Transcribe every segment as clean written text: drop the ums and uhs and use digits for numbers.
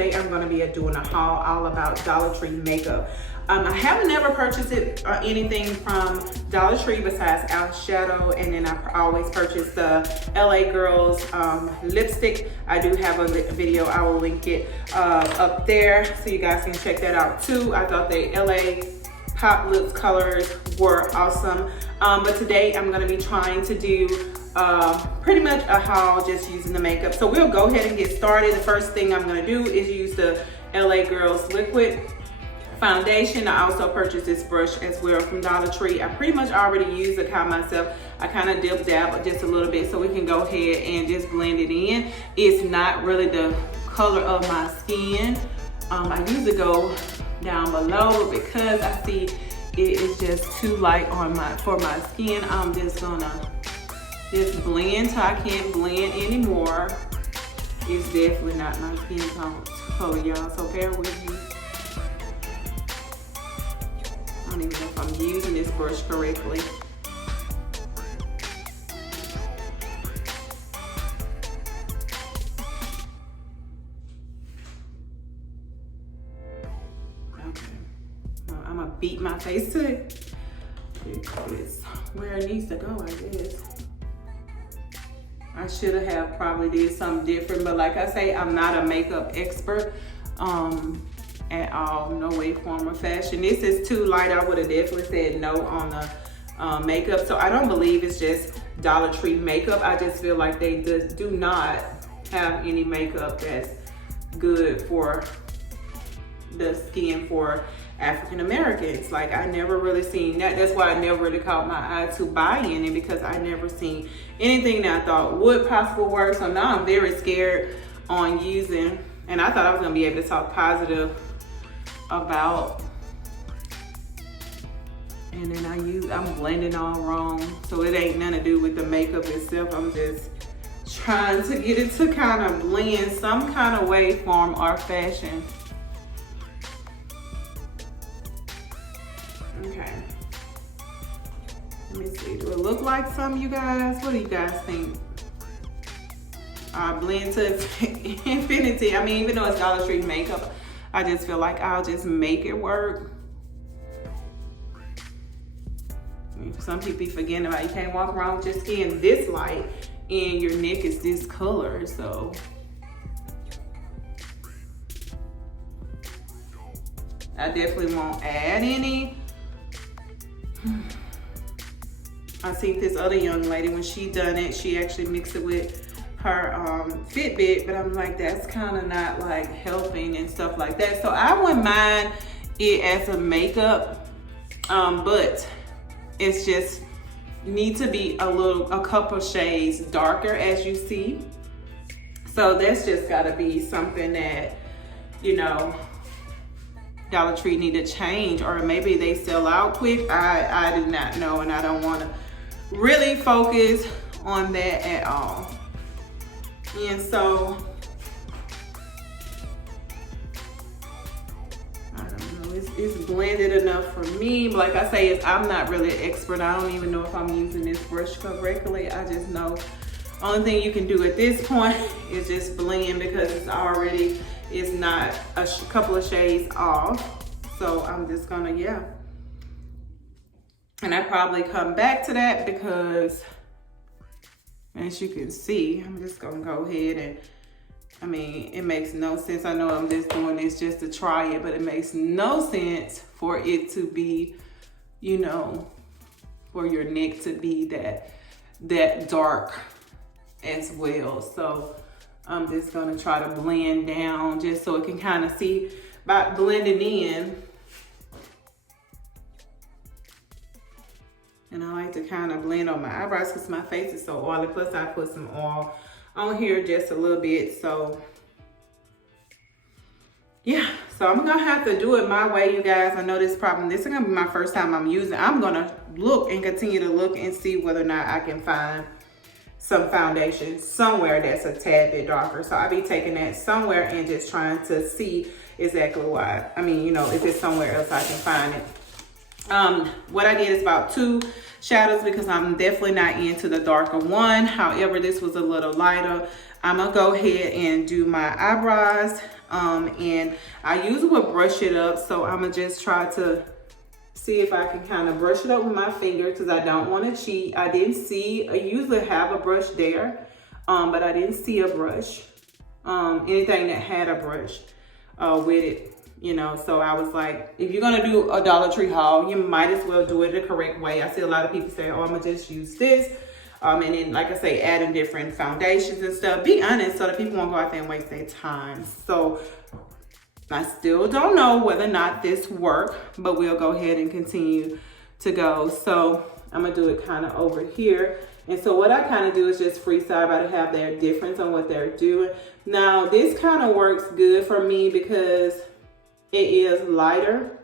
today I'm going to be doing a haul all about Dollar Tree makeup. I haven't never purchased anything from Dollar Tree besides eyeshadow, and then I always purchase the LA Girls lipstick. I do have a video, I will link it up there so you guys can check that out too. I thought the LA Pop Lips colors were awesome. But today I'm going to be trying to do pretty much a haul just using the makeup. So we'll go ahead and get started. The first thing I'm going to do is use the LA Girls liquid foundation. I also purchased this brush as well from Dollar Tree. I pretty much already used the kind myself. I kind of dip dab just a little bit so we can go ahead and just blend it in. It's not really the color of my skin. I usually go down below, but because I see it is just too light on for my skin, I'm just gonna just blend till I can't blend anymore. It's definitely not my skin color, y'all, so bear with me. I don't even know if I'm using this brush correctly. Okay, well, I'm gonna beat my face to it because where it needs to go, I guess. I should have probably did something different, but like I say, I'm not a makeup expert at all, no way, form, or fashion. This is too light. I would have definitely said no on the makeup. So I don't believe it's just Dollar Tree makeup. I just feel like they just do not have any makeup that's good for the skin for African Americans. Like, I never really seen that. That's why I never really caught my eye to buy any, because I never seen anything that I thought would possibly work. So now I'm very scared on using, and I thought I was gonna be able to talk positive about, and then I'm blending all wrong. So it ain't nothing to do with the makeup itself. I'm just trying to get it to kind of blend some kind of way, form, or fashion. Okay. Let me see. Do it look like something, you guys? What do you guys think? Blend to infinity. I mean, even though it's Dollar Tree makeup, I just feel like I'll just make it work. Some people be forgetting about, you can't walk around with your skin this light and your neck is this color, so. I definitely won't add any. I seen this other young lady, when she done it, she actually mixed it with her Fitbit, but I'm like, that's kind of not like helping and stuff like that. So I wouldn't mind it as a makeup, but it's just need to be a couple shades darker, as you see. So that's just gotta be something that, you know, Dollar Tree need to change, or maybe they sell out quick. I do not know, and I don't want to really focus on that at all. And so I don't know, it's blended enough for me. But like I say, I'm not really an expert. I don't even know if I'm using this brush correctly. I just know only thing you can do at this point is just blend, because it's not a couple of shades off. So I'm just gonna, yeah. And I probably come back to that because, as you can see, I'm just gonna go ahead and, I mean, it makes no sense. I know I'm just doing this just to try it, but it makes no sense for it to be, you know, for your neck to be that dark as well. So I'm just gonna try to blend down just so it can kind of see by blending in. And I like to kind of blend on my eyebrows because my face is so oily. Plus I put some oil on here just a little bit. So yeah, so I'm gonna have to do it my way, you guys. I know this is gonna be my first time I'm using. I'm gonna look and continue to look and see whether or not I can find some foundation somewhere that's a tad bit darker. So I'll be taking that somewhere and just trying to see exactly why. I mean, you know, if it's somewhere else I can find it. What I did is about 2 shadows because I'm definitely not into the darker one. However, this was a little lighter. I'm gonna go ahead and do my eyebrows. And I usually would brush it up, so I'm gonna just try to see if I can kind of brush it up with my finger because I don't want to cheat. I didn't see, I usually have a brush there, but I didn't see a brush, anything that had a brush with it, you know. So I was like, if you're gonna do a Dollar Tree haul, you might as well do it the correct way. I see a lot of people say, oh, I'm gonna just use this. And then, like I say, adding different foundations and stuff. Be honest, so that people won't go out there and waste their time. So I still don't know whether or not this works, but we'll go ahead and continue to go. So I'm gonna do it kind of over here. And so what I kind of do is just freestyle. Everybody have their difference on what they're doing. Now this kind of works good for me because it is lighter.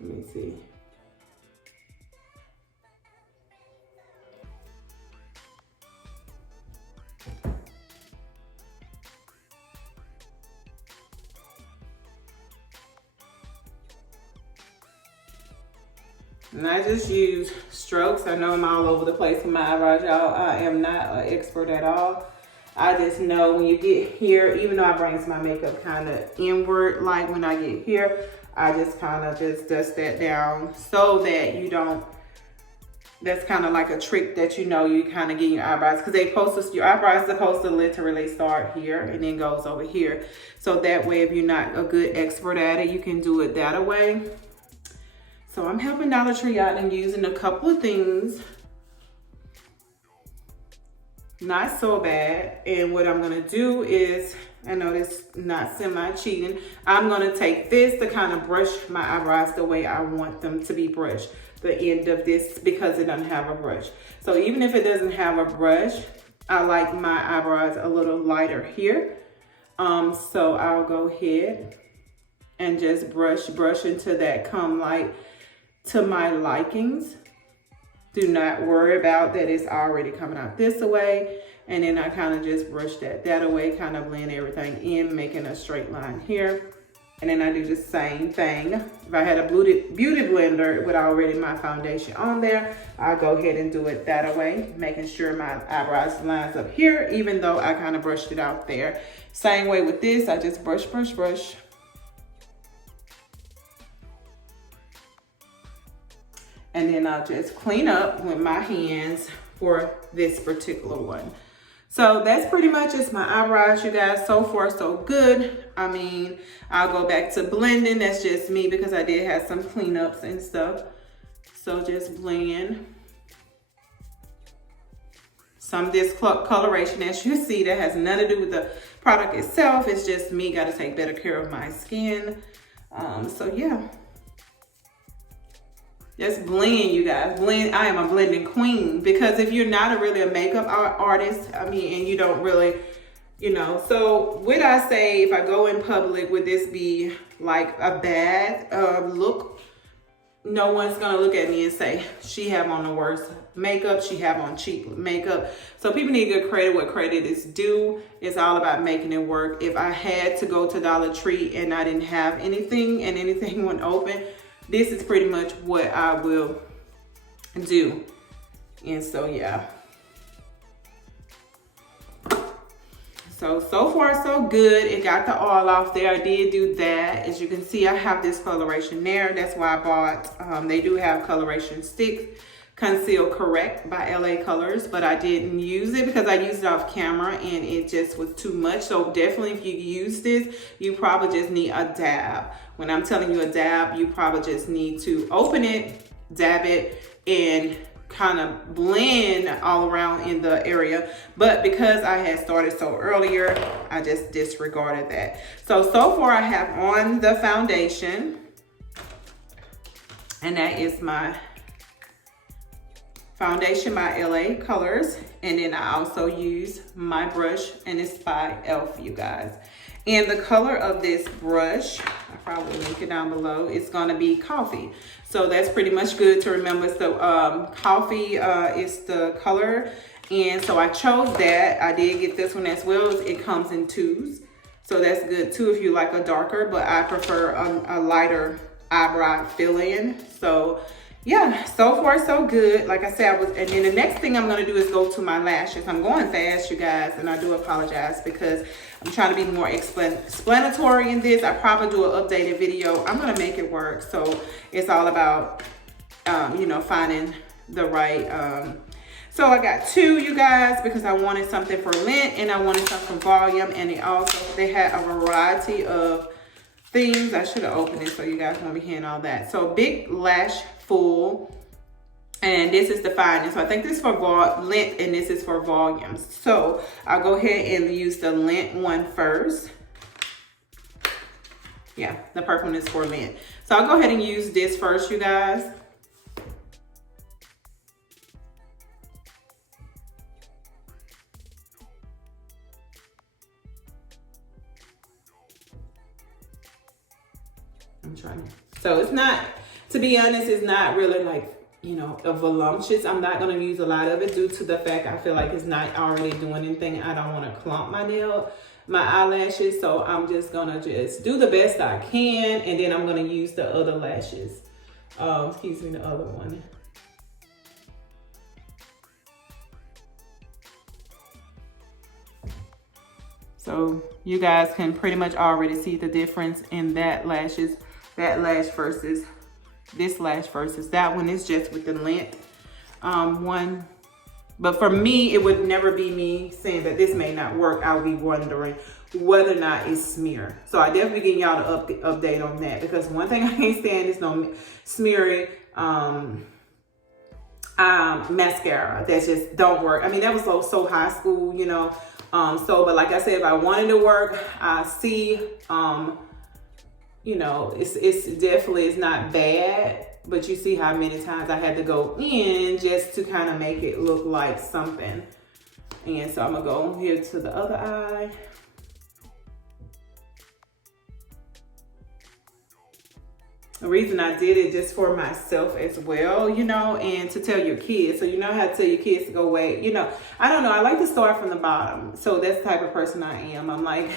Let me see. And I just use strokes. I know I'm all over the place with my eyebrows, y'all. I am not an expert at all. I just know when you get here, even though I bring my makeup kind of inward, like when I get here, I just kind of just dust that down so that you don't, that's kind of like a trick that you know you kind of get your eyebrows, because your eyebrows are supposed to literally start here and then goes over here. So that way, if you're not a good expert at it, you can do it that way. So I'm helping Dollar Tree out and using a couple of things. Not so bad. And what I'm gonna do is, I know this not semi-cheating, I'm gonna take this to kind of brush my eyebrows the way I want them to be brushed. The end of this, because it doesn't have a brush. So even if it doesn't have a brush, I like my eyebrows a little lighter here. So I'll go ahead and just brush until that come light to my likings. Do not worry about that it's already coming out this way. And then I kind of just brush that away, kind of blend everything in, making a straight line here. And then I do the same thing. If I had a beauty blender with already my foundation on there, I'll go ahead and do it that way, making sure my eyebrows lines up here, even though I kind of brushed it out there. Same way with this, I just brush. And then I'll just clean up with my hands for this particular one. So that's pretty much just my eyebrows, you guys. So far, so good. I mean, I'll go back to blending. That's just me because I did have some cleanups and stuff. So just blend. Some discoloration, as you see, that has nothing to do with the product itself. It's just me got to take better care of my skin. So yeah. Just blend, you guys. Blend. I am a blending queen, because if you're not really a makeup artist, I mean, and you don't really, you know, so would I say if I go in public, would this be like a bad look? No one's gonna look at me and say she have on the worst makeup, she have on cheap makeup. So people need to give credit what credit is due. It's all about making it work. If I had to go to Dollar Tree and I didn't have anything and anything went open, this is pretty much what I will do. And so, yeah. So far so good. It got the oil off there. I did do that. As you can see, I have this coloration there. That's why I bought, they do have coloration sticks. Conceal Correct by LA Colors, but I didn't use it because I used it off camera and it just was too much. So definitely if you use this, you probably just need a dab. When I'm telling you a dab, you probably just need to open it, dab it, and kind of blend all around in the area. But because I had started so earlier, I just disregarded that. So far I have on the foundation, and that is my foundation by LA Colors. And then I also use my brush, and it's by e.l.f., you guys. And the color of this brush, I probably link it down below, it's gonna be coffee. So that's pretty much good to remember. So coffee is the color. And so I chose that. I did get this one as well. It comes in twos. So that's good too if you like a darker, but I prefer a lighter eyebrow fill-in. So yeah, so far so good. Like I said, and then the next thing I'm gonna do is go to my lashes. I'm going fast, you guys, and I do apologize because I'm trying to be more explanatory in this. I probably do an updated video. I'm gonna make it work. So it's all about, you know, finding the right, so I got two, you guys, because I wanted something for length and I wanted something for volume, and they had a variety of things. I should have opened it so you guys won't be hearing all that. So big lash full, and this is the finest. So I think this is for length and this is for volume. So I'll go ahead and use the length one first. Yeah, the purple one is for length. So I'll go ahead and use this first, you guys. I'm trying. So it's not, to be honest, it's not really like, you know, a voluptuous. I'm not going to use a lot of it due to the fact I feel like it's not already doing anything. I don't want to clump my eyelashes. So I'm just going to just do the best I can. And then I'm going to use the other lashes. Excuse me, the other one. So you guys can pretty much already see the difference in that lash versus this lash versus that one. Is just with the length one. But for me, it would never be me saying that this may not work. I would be wondering whether or not it's smear. So I definitely getting y'all to update on that, because one thing I can't stand is no smeary mascara. That just don't work. I mean, that was so high school, you know. But like I said, if I wanted to work, I see, you know, it's definitely, it's not bad, but you see how many times I had to go in just to kind of make it look like something. And so I'm gonna go here to the other eye. The reason I did it just for myself as well, you know, and to tell your kids. So you know how to tell your kids to go away. You know, I don't know. I like to start from the bottom. So that's the type of person I am. I'm like,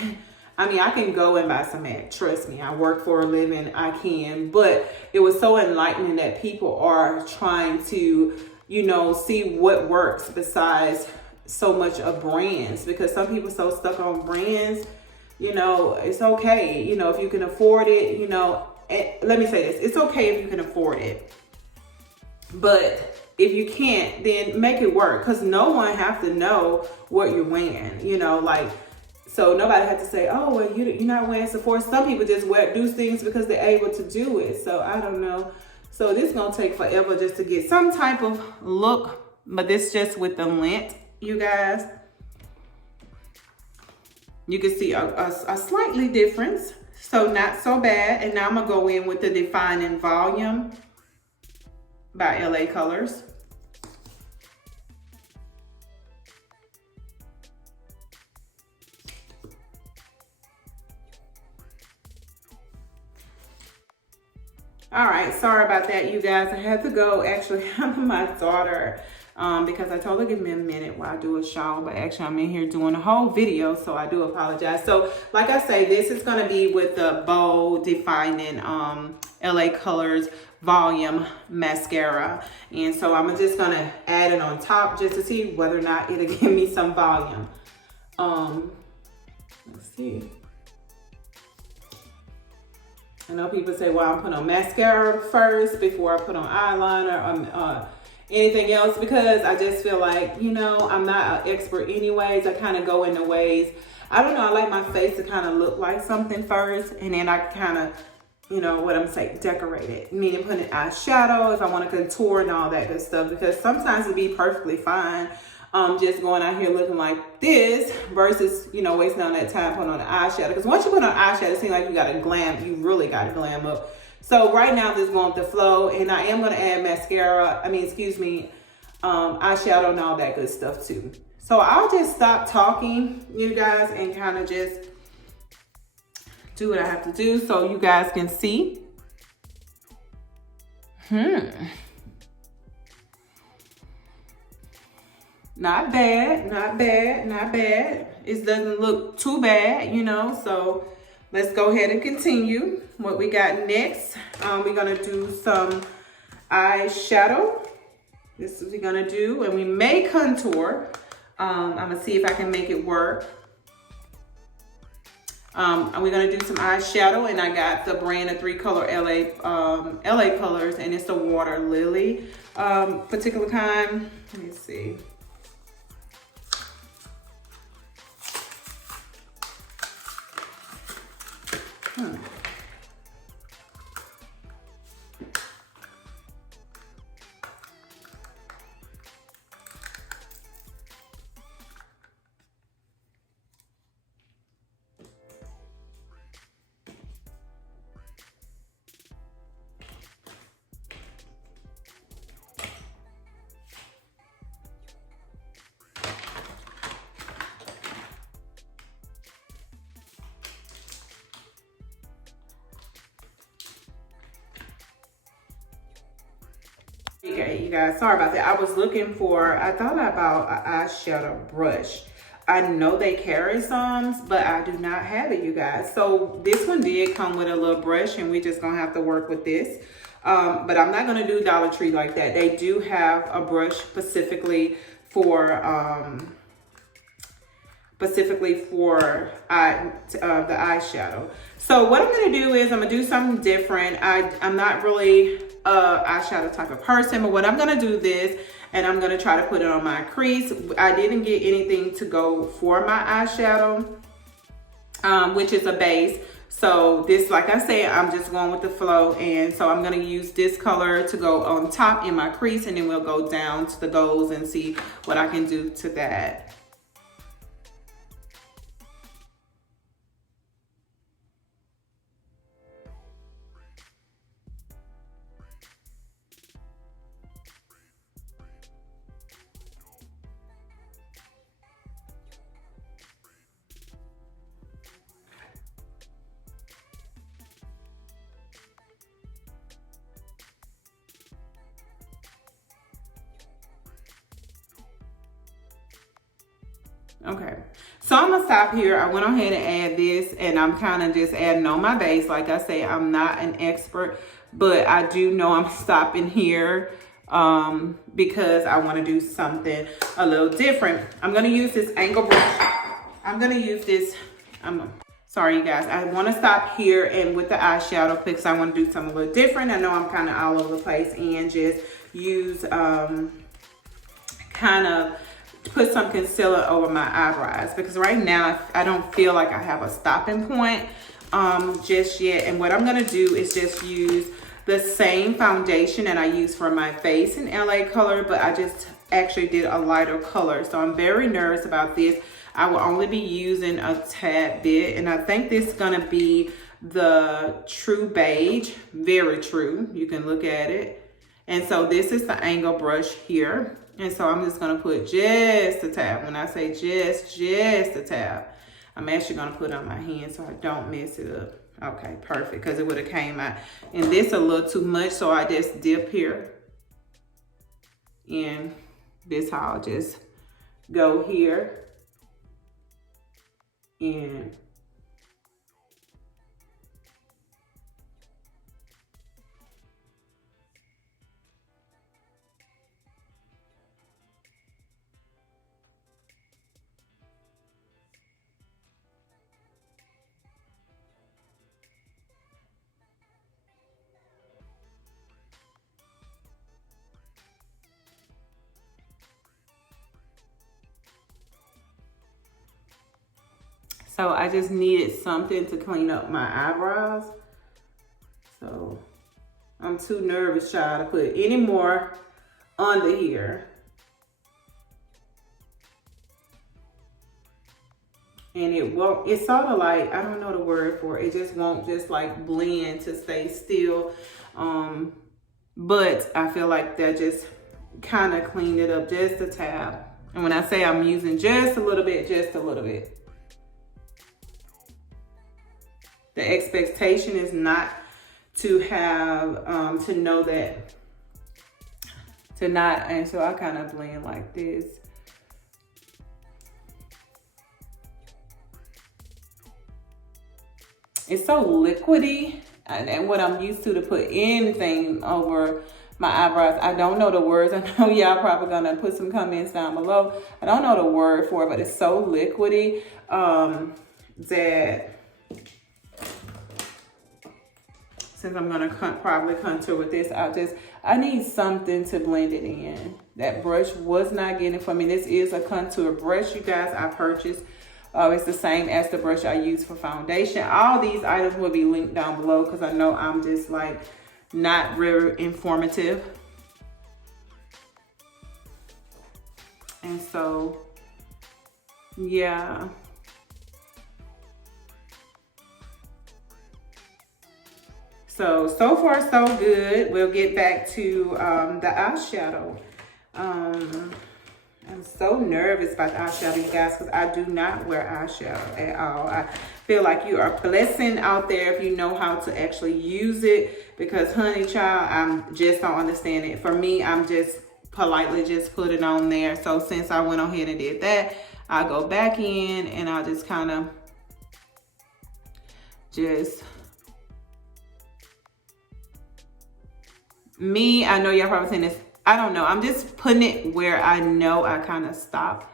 I mean, I can go and buy some MAC. Trust me, I work for a living. I can. But it was so enlightening that people are trying to, you know, see what works besides so much of brands. Because some people are so stuck on brands, you know, it's okay. You know, if you can afford it, you know. And let me say this, it's okay if you can afford it, but if you can't, then make it work, because no one have to know what you're wearing, you know, like, so nobody had to say, oh, well, you're not wearing Sephora. Some people just do things because they're able to do it. So I don't know. So this is gonna take forever just to get some type of look, but this just with the length, you guys. You can see a slightly difference. So not so bad. And now I'm gonna go in with the Defining Volume by LA Colors. All right, sorry about that, you guys. I had to go actually help my daughter because I told her to give me a minute while I do a shower, but actually I'm in here doing a whole video, so I do apologize. So like I say, this is gonna be with the Bold Defining LA Colors Volume Mascara. And so I'm just gonna add it on top just to see whether or not it'll give me some volume. Let's see. I know people say, well, I'm putting on mascara first before I put on eyeliner or anything else, because I just feel like, you know, I'm not an expert anyways. I kind of go into ways, I don't know, I like my face to kind of look like something first, and then I kind of, you know what I'm saying, decorate it. Meaning putting eyeshadow if I want to contour and all that good stuff, because sometimes it'd be perfectly fine just going out here looking like this versus, you know, wasting all that time putting on the eyeshadow. Because once you put on eyeshadow, it seems like you really got to glam up. So right now, this is going with the flow, and I am going to add eyeshadow and all that good stuff too. So I'll just stop talking, you guys, and kind of just do what I have to do so you guys can see. Not bad, not bad, not bad. It doesn't look too bad, you know, so let's go ahead and continue. What we got next, we're gonna do some eyeshadow. This is what we're gonna do, and we may contour. I'm gonna see if I can make it work. And we're gonna do some eyeshadow, and I got the brand of 3-color LA colors, and it's the Water Lily particular kind. Let me see. Okay, you guys, sorry about that. I was looking for, I thought about an eyeshadow brush. I know they carry some, but I do not have it, you guys. So this one did come with a little brush, and we just gonna have to work with this. But I'm not gonna do Dollar Tree like that. They do have a brush specifically for the eyeshadow. So what I'm gonna do is I'm gonna do something different. I'm not really a eyeshadow type of person, but what I'm gonna do this, and I'm gonna try to put it on my crease. I didn't get anything to go for my eyeshadow, which is a base. So this, like I said, I'm just going with the flow, and so I'm gonna use this color to go on top in my crease, and then we'll go down to the goals and see what I can do to that. Okay, so I'm gonna stop here. I went ahead and add this, and I'm kind of just adding on my base. Like I say, I'm not an expert, but I do know I'm stopping here because I want to do something a little different. I'm gonna use this angle brush. I'm gonna use this. Sorry, you guys. I want to stop here and with the eyeshadow because I want to do something a little different. I know I'm kind of all over the place, and just use kind of put some concealer over my eyebrows, because right now I don't feel like I have a stopping point just yet. And what I'm gonna do is just use the same foundation that I use for my face in LA color, but I just actually did a lighter color. So I'm very nervous about this. I will only be using a tad bit, and I think this is gonna be the True Beige, very true. You can look at it. And so this is the angle brush here. And so I'm just gonna put just a tab. When I say just a tab, I'm actually gonna put it on my hand so I don't mess it up. Okay, perfect, because it would have came out. And this a little too much, so I just dip here. And this how I'll just go here. And so I just needed something to clean up my eyebrows. So I'm too nervous, child, to put any more under here. And it won't, it's sort of like, I don't know the word for it. It just won't just like blend to stay still. But I feel like that just kind of cleaned it up just a tad. And when I say I'm using just a little bit, just a little bit. The expectation is not to have, to know that, to not, and so I kind of blend like this. It's so liquidy, and what I'm used to put anything over my eyebrows. I don't know the words. I know y'all probably gonna put some comments down below. I don't know the word for it, but it's so liquidy that since I'm gonna probably contour with this, I need something to blend it in. That brush was not getting it for me. This is a contour brush, you guys, I purchased. It's the same as the brush I use for foundation. All these items will be linked down below because I know I'm just like not very informative. And so, yeah. So far so good. We'll get back to the eyeshadow. I'm so nervous about the eyeshadow, you guys, because I do not wear eyeshadow at all. I feel like you are a blessing out there if you know how to actually use it, because honey child, I just don't understand it. For me, I'm just politely just put it on there. So since I went ahead and did that, I'll go back in and I'll just kind of just... I know y'all probably saying this, I don't know. I'm just putting it where I know I kind of stop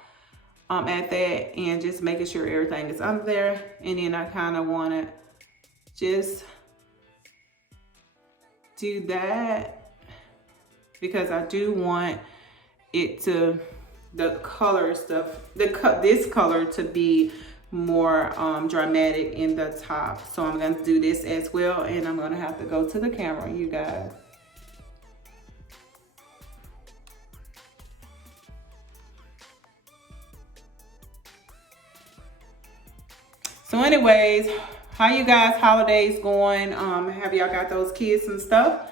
at that, and just making sure everything is under there. And then I kind of want to just do that because I do want it to, the color stuff, this color to be more dramatic in the top. So I'm going to do this as well, and I'm going to have to go to the camera, you guys. So anyways, how you guys holidays going? Have y'all got those kids and stuff?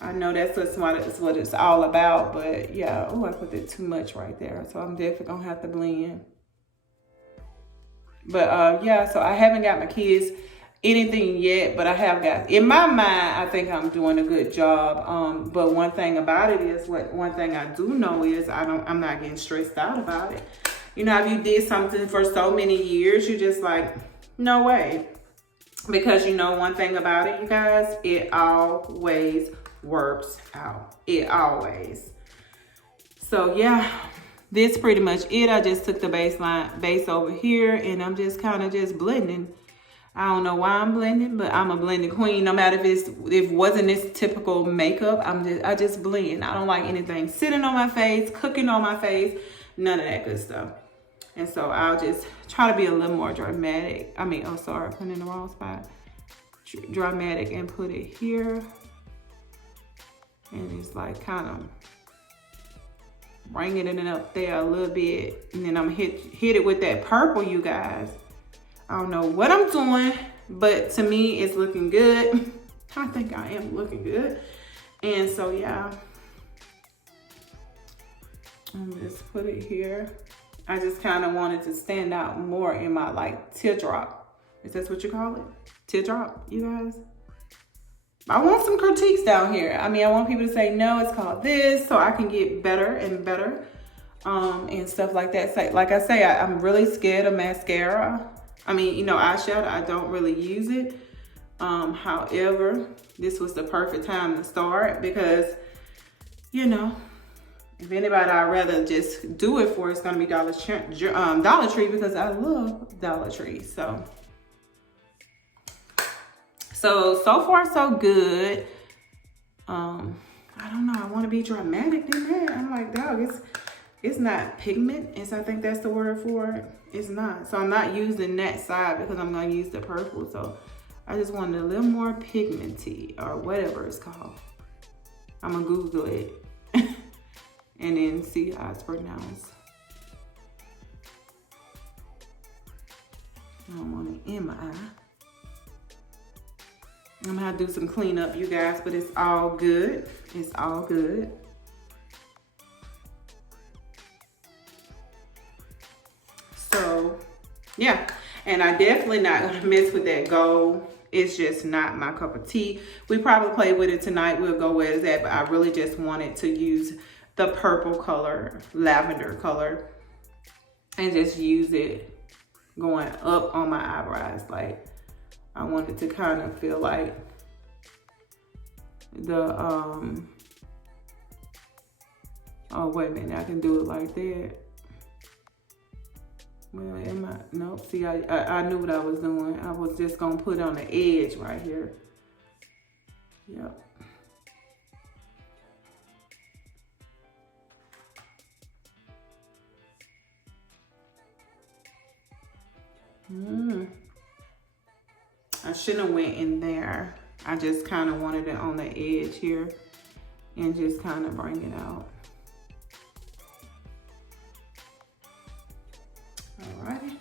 I know that's what it's all about, but yeah. Oh, I put it too much right there, so I'm definitely gonna have to blend. But yeah, so I haven't got my kids anything yet, but I have got, in my mind, I think I'm doing a good job. But one thing about it is, one thing I do know is I'm not getting stressed out about it. You know, if you did something for so many years, you just like, no way. Because you know one thing about it, you guys, it always works out. It always. So yeah, this pretty much it. I just took the base over here, and I'm just kind of just blending. I don't know why I'm blending, but I'm a blending queen. No matter if it wasn't this typical makeup, I just blend. I don't like anything sitting on my face, cooking on my face, none of that good stuff. And so I'll just try to be a little more dramatic. I mean, oh, sorry, put it in the wrong spot. Dramatic, and put it here. And it's like kind of bringing it up there a little bit. And then I'm hit it with that purple, you guys. I don't know what I'm doing, but to me, it's looking good. I think I am looking good. And so, yeah. I'm just put it here. I just kind of wanted to stand out more in my like teardrop. Is that what you call it? Teardrop, you guys? I want some critiques down here. I mean, I want people to say, no, it's called this, so I can get better and better and stuff like that. So, like I say, I'm really scared of mascara. I mean, you know, eyeshadow, I don't really use it. However, this was the perfect time to start because, you know, if anybody I'd rather just do it for, it's gonna be Dollar Tree because I love Dollar Tree. So far so good. I don't know. I want to be dramatic than that. I'm like, dog, it's not pigment. I think that's the word for it. It's not. So I'm not using that side because I'm gonna use the purple. So I just wanted a little more pigmenty or whatever it's called. I'm gonna Google it. And then see how it's pronounced. I don't want it in my eye. I'm gonna have to do some cleanup, you guys, but it's all good. It's all good. So, yeah. And I definitely not gonna mess with that gold. It's just not my cup of tea. We probably play with it tonight. We'll go where it's at, but I really just wanted to use the purple color, lavender color, and just use it going up on my eyebrows. Like, I wanted to kind of feel like the Oh, wait a minute, I can do it like that. Well, am I? Nope, see, I knew what I was doing. I was just gonna put on the edge right here. Yep. I shouldn't have went in there. I just kind of wanted it on the edge here and just kind of bring it out. Alrighty.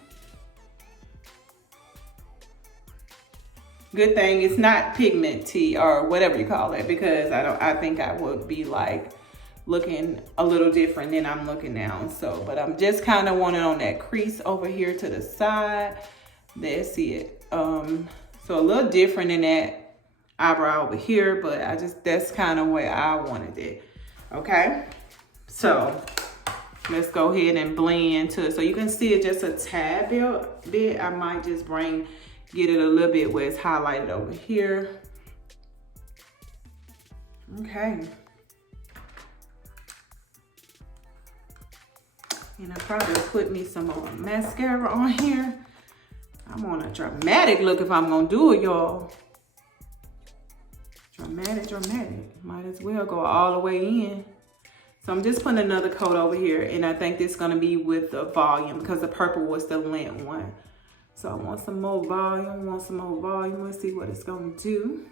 Good thing it's not pigment tea or whatever you call it, because I think I would be like looking a little different than I'm looking now. So, but I'm just kind of wanting on that crease over here to the side. That's it. So a little different than that eyebrow over here, but that's kind of where I wanted it. Okay, so let's go ahead and blend to it. So you can see it just a tad bit. I might just get it a little bit where it's highlighted over here. Okay. And I probably put me some more mascara on here. I'm on a dramatic look if I'm gonna do it, y'all. Dramatic. Might as well go all the way in. So I'm just putting another coat over here, and I think this is gonna be with the volume because the purple was the lint one. So I want some more volume, Let's see what it's gonna do.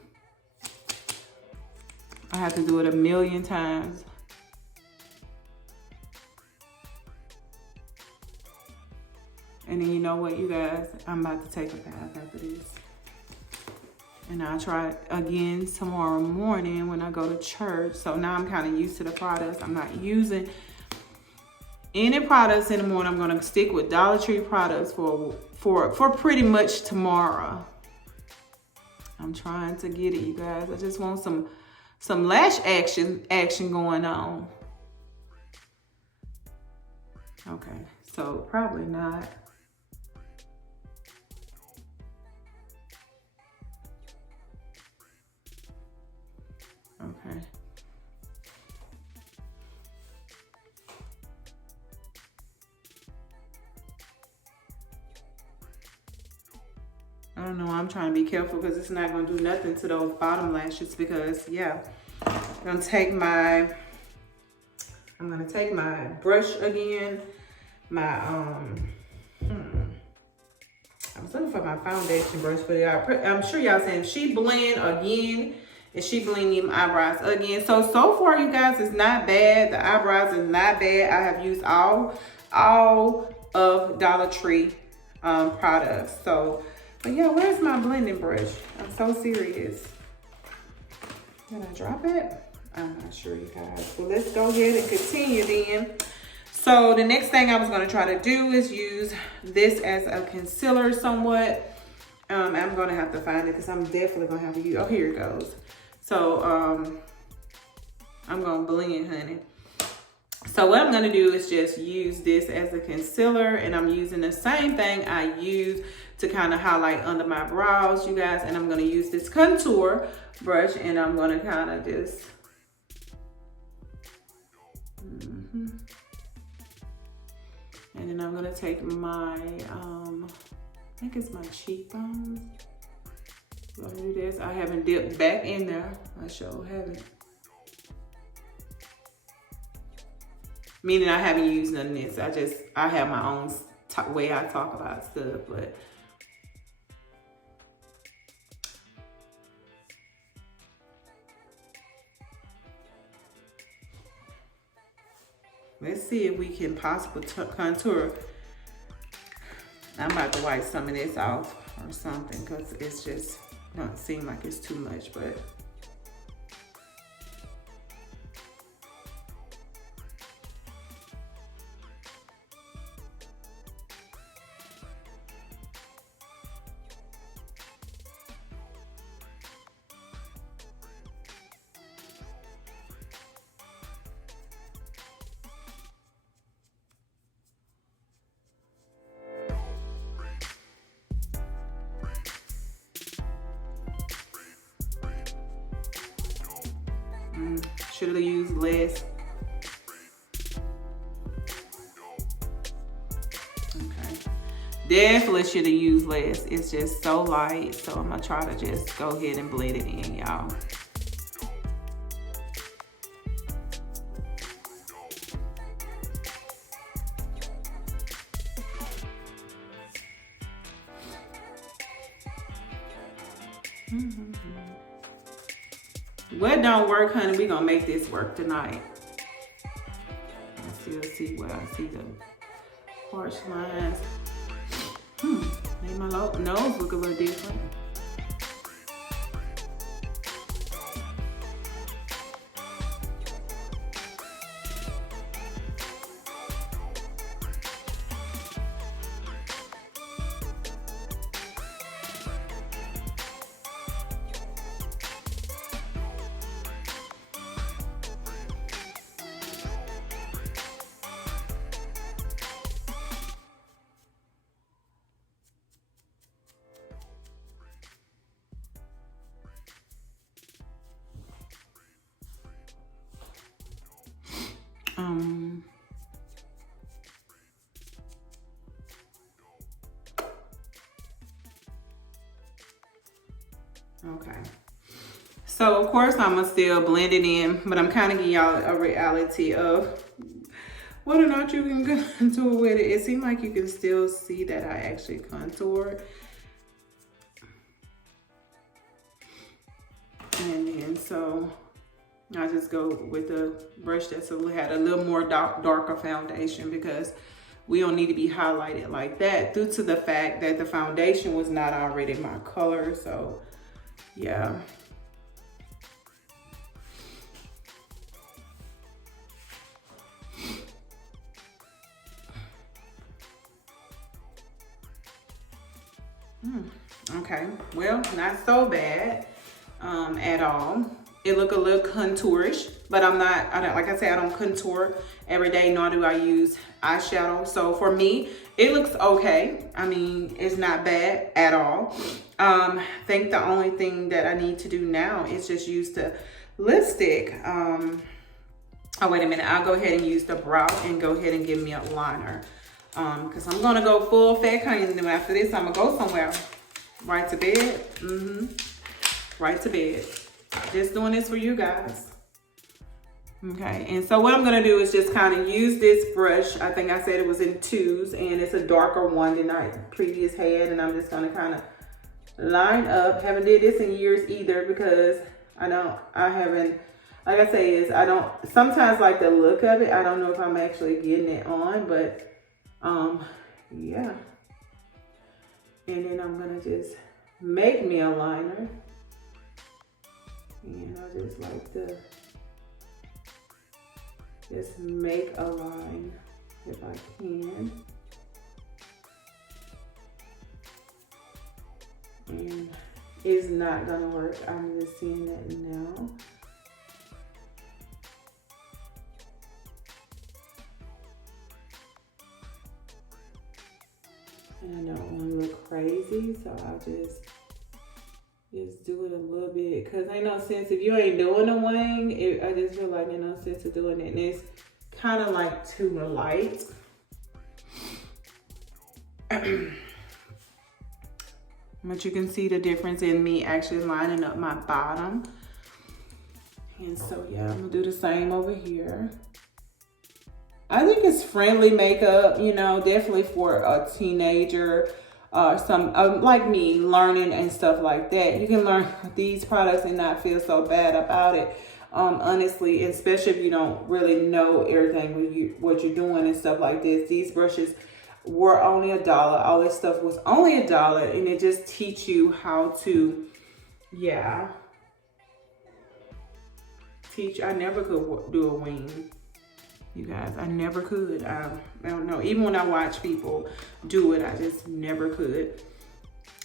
I have to do it a million times. And then you know what, you guys? I'm about to take a bath after this. And I'll try it again tomorrow morning when I go to church. So now I'm kind of used to the products. I'm not using any products anymore. I'm gonna stick with Dollar Tree products for pretty much tomorrow. I'm trying to get it, you guys. I just want some lash action going on. Okay, so probably not. Okay. I don't know, I'm trying to be careful because it's not going to do nothing to those bottom lashes because, yeah, I'm going to take my brush again. I was looking for my foundation brush for y'all. I'm sure y'all saying she blend again. And she blend them eyebrows again. So far, you guys, it's not bad. The eyebrows is not bad. I have used all of Dollar Tree products. So, but yeah, where's my blending brush? I'm so serious. Did I drop it? I'm not sure, you guys. Well, let's go ahead and continue then. So the next thing I was going to try to do is use this as a concealer somewhat. I'm going to have to find it because I'm definitely going to have to use, oh, here it goes. So I'm going to blend, honey. So what I'm going to do is just use this as a concealer, and I'm using the same thing I use to kind of highlight under my brows, you guys. And I'm going to use this contour brush, and I'm going to kind of just and then I'm going to take my I think it's my cheekbones. I'm going to do this. I haven't dipped back in there. I sure haven't. Meaning I haven't used none of this. I have my own way I talk about stuff, but let's see if we can possibly contour. I'm about to wipe some of this off or something because it's just don't seem like it's too much, but should have used less. Definitely should have used less. It's just so light. So I'm gonna try to just go ahead and blend it in, y'all. What don't work, honey, we gonna make this work tonight. I still see where I see the harsh lines. Made my nose look a little different. Okay. So of course I'm gonna still blend it in, but I'm kind of giving y'all a reality of whether or not you can contour with it. It seems like you can still see that I actually contoured. And then so I just go with the brush that's had a little more darker foundation, because we don't need to be highlighted like that due to the fact that the foundation was not already my color. So yeah. Okay, well, not so bad at all. It look a little contourish, but I don't, like I said, I don't contour every day, nor do I use eyeshadow. So for me, it looks okay. I mean, it's not bad at all. I think the only thing that I need to do now is just use the lipstick. Oh, wait a minute. I'll go ahead and use the brow and go ahead and give me a liner. Because I'm going to go full fat clean. And after this, I'm going to go somewhere. Right to bed. Right to bed. Just doing this for you guys. Okay, and so what I'm gonna do is just kind of use this brush. I think I said it was in 2s, and it's a darker one than I previous had, and I'm just gonna kind of line up. Haven't did this in years either, because I haven't, like I say, is I don't sometimes like the look of it. I don't know if I'm actually getting it on, but yeah. And then I'm gonna just make me a liner. And I just like to just make a line if I can. And it's not gonna work. I'm just seeing that now. And I don't want to look crazy, so I'll just do it a little bit, because ain't no sense if you ain't doing a wing. I just feel like ain't no sense of doing it, and it's kind of like too light. But you can see the difference in me actually lining up my bottom. And so yeah, I'm gonna do the same over here. I think it's friendly makeup, you know, definitely for a teenager. Some like me, learning and stuff like that. You can learn these products and not feel so bad about it, honestly, especially if you don't really know everything what you're doing and stuff like this. These brushes were only $1. All this stuff was only $1, and it just teach you how to, yeah, teach. I never could do a wing. You guys, I never could. I don't know. Even when I watch people do it, I just never could.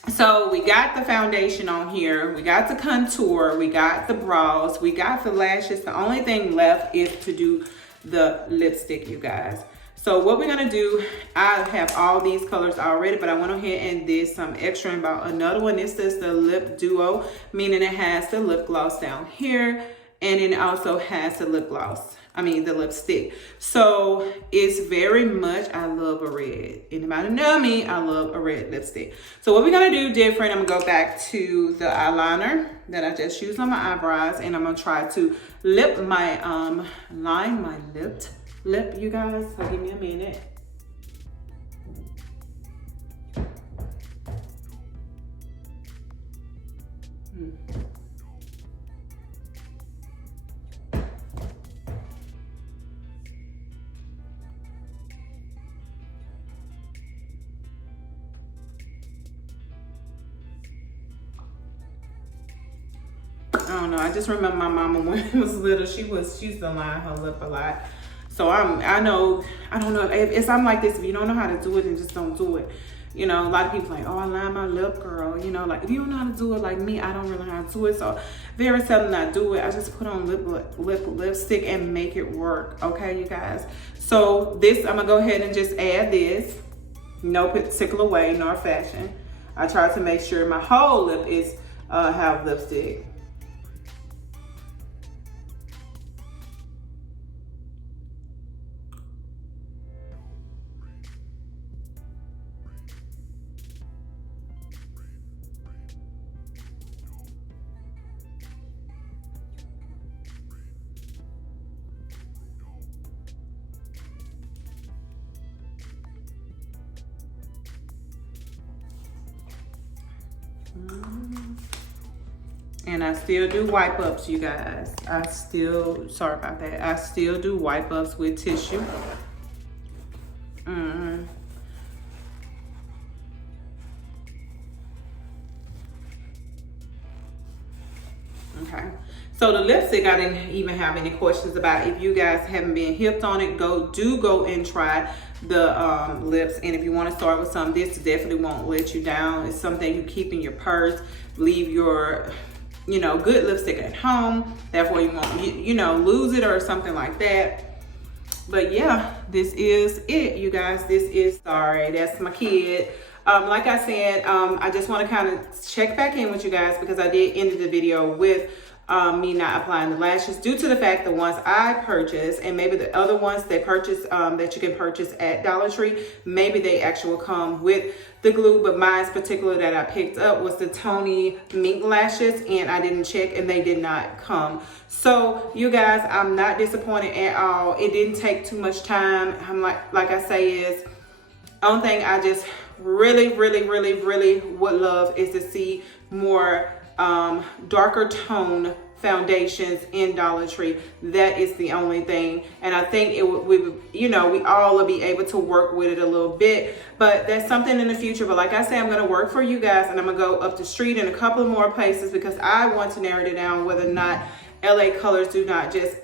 So we got the foundation on here. We got the contour. We got the brows. We got the lashes. The only thing left is to do the lipstick, you guys. So what we're going to do, I have all these colors already, but I went ahead and did some extra about another one. This is the Lip Duo, meaning it has the lip gloss down here, and it also has the lip gloss the lipstick. So it's very much, I love a red. Anybody know me? I love a red lipstick. So what we're gonna do different, I'm gonna go back to the eyeliner that I just used on my eyebrows, and I'm gonna try to line my lip, you guys. So give me a minute. I don't know. I just remember my mama when I was little. She used to line her lip a lot. So I don't know if I'm like this. If you don't know how to do it, then just don't do it. You know, a lot of people like, oh, I line my lip, girl. You know, like if you don't know how to do it like me, I don't really know how to do it. So very seldom I do it. I just put on lipstick and make it work. Okay, you guys. So this, I'm gonna go ahead and just add this. No particular way nor fashion. I try to make sure my whole lip is have lipstick. And I still do wipe ups, you guys. Sorry about that. I still do wipe ups with tissue. Okay. So the lipstick, I didn't even have any questions about. If you guys haven't been hipped on it, go and try the lips. And if you want to start with some, this definitely won't let you down. It's something you keep in your purse. Leave your good lipstick at home. Therefore you won't lose it or something like that. But yeah, this is it, you guys. Sorry, that's my kid. Like I said, I just want to kind of check back in with you guys because I did end the video with me not applying the lashes due to the fact the ones I purchased and maybe the other ones they purchase that you can purchase at Dollar Tree, maybe they actually come with the glue, but mine's particular that I picked up was the Tony mink lashes, and I didn't check and they did not come. So you guys, I'm not disappointed at all. It didn't take too much time. I'm like I say is, only thing I just really would love is to see more darker tone foundations in Dollar Tree. That is the only thing, and I think we all will be able to work with it a little bit, but that's something in the future. But like I say, I'm going to work for you guys, and I'm going to go up the street in a couple of more places because I want to narrow it down whether or not LA Colors do not just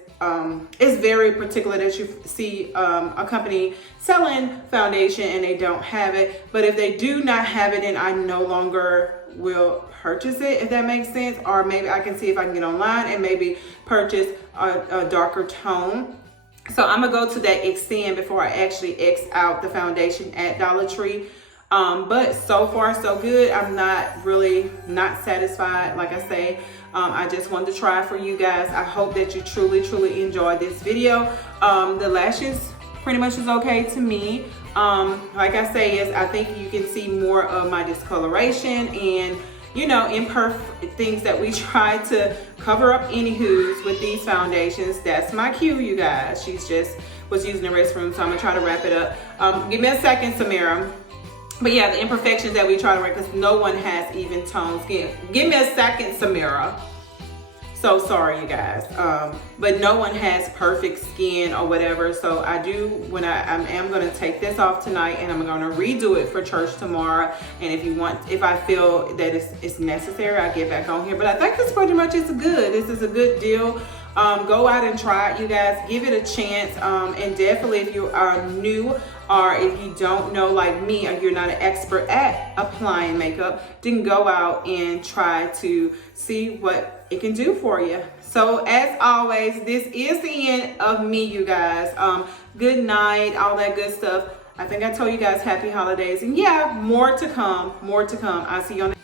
it's very particular that you see a company selling foundation and they don't have it. But if they do not have it, then I no longer will purchase it, if that makes sense. Or maybe I can see if I can get online and maybe purchase a darker tone. So I'm gonna go to that extend before I actually X out the foundation at Dollar Tree. But so far so good. I'm not satisfied. Like I say, I just wanted to try for you guys. I hope that you truly enjoyed this video. The lashes pretty much is okay to me. Like I say, is I think you can see more of my discoloration and imperfect things that we try to cover up anywho's with these foundations. That's my cue, you guys. She's just was using the restroom, so I'm gonna try to wrap it up. Give me a second, Samira. But yeah, the imperfections that we try to write, because no one has even toned skin. Give me a second, Samira. So sorry, you guys. But no one has perfect skin or whatever. So I do, when I am going to take this off tonight, and I'm going to redo it for church tomorrow. And if I feel that it's necessary, I'll get back on here. But I think this pretty much is good. This is a good deal. Go out and try it, you guys. Give it a chance. And definitely if you are new, or if you don't know like me, or you're not an expert at applying makeup, then go out and try to see what it can do for you. So as always, this is the end of me, you guys. Good night, all that good stuff. I think I told you guys happy holidays, and yeah, more to come. I'll see you on